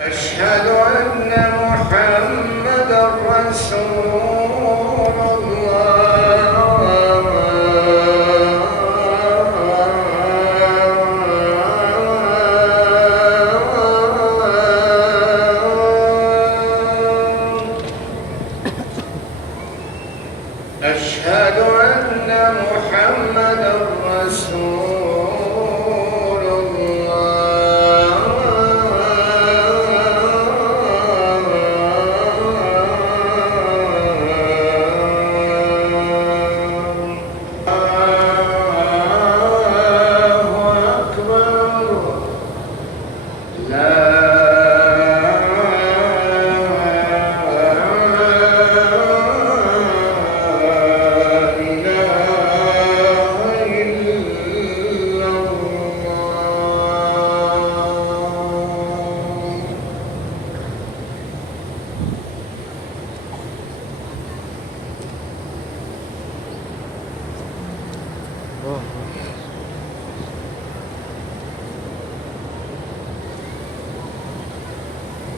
أشهد أن محمدًا رسول الله. أشهد أن محمدًا رسول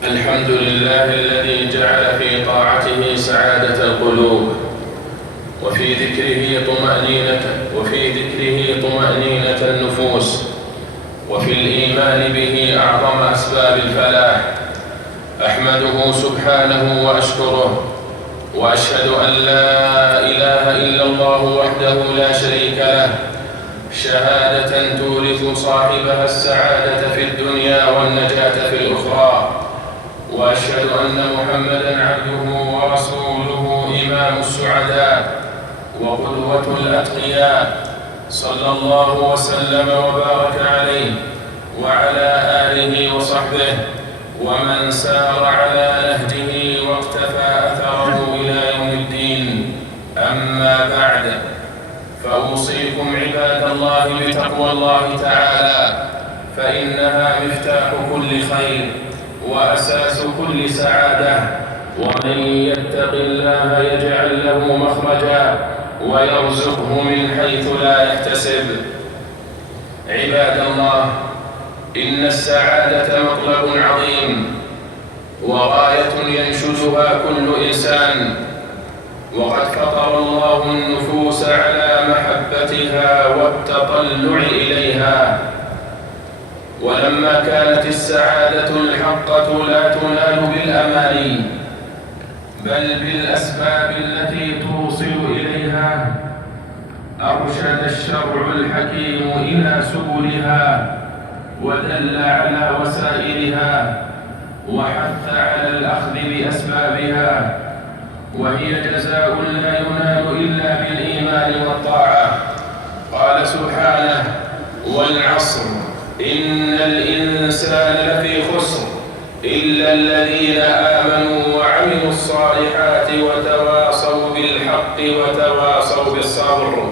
الحمد لله الذي جعل في طاعته سعادة القلوب وفي ذكره طمأنينة النفوس، وفي الإيمان به أعظم أسباب الفلاح. أحمده سبحانه وأشكره، وأشهد أن لا إله إلا الله وحده لا شريك له، شهادة تورث صاحبها السعادة في الدنيا والنجاة في الأخرى. وأشهد أن محمدًا عبده ورسوله، إمام السعداء وقدوة الأتقياء، صلى الله وسلم وبارك عليه وعلى آله وصحبه ومن سار على نهجه واقتفى أثره إلى يوم الدين. أما بعد، فأوصيكم عباد الله بتقوى الله تعالى، فإنها مفتاح كل خير وأساس كل سعادة. ومن يتق الله يجعل له مخرجا ويرزقه من حيث لا يحتسب. عباد الله، إن السعادة مطلب عظيم وغاية ينشدها كل إنسان، وقد فطر الله النفوس على محبتها والتطلع إليها. ولما كانت السعادة الحقة لا تنال بالأماني بل بالأسباب التي توصل إليها، أرشد الشرع الحكيم إلى سبلها ودل على وسائلها، وحث على الأخذ بأسبابها، وهي جزاء لا ينال إلا بالإيمان والطاعة. قال سبحانه: والعصر إن الإنسان لفي خسر إلا الذين آمنوا وعملوا الصالحات وتواصوا بالحق وتواصوا بالصبر.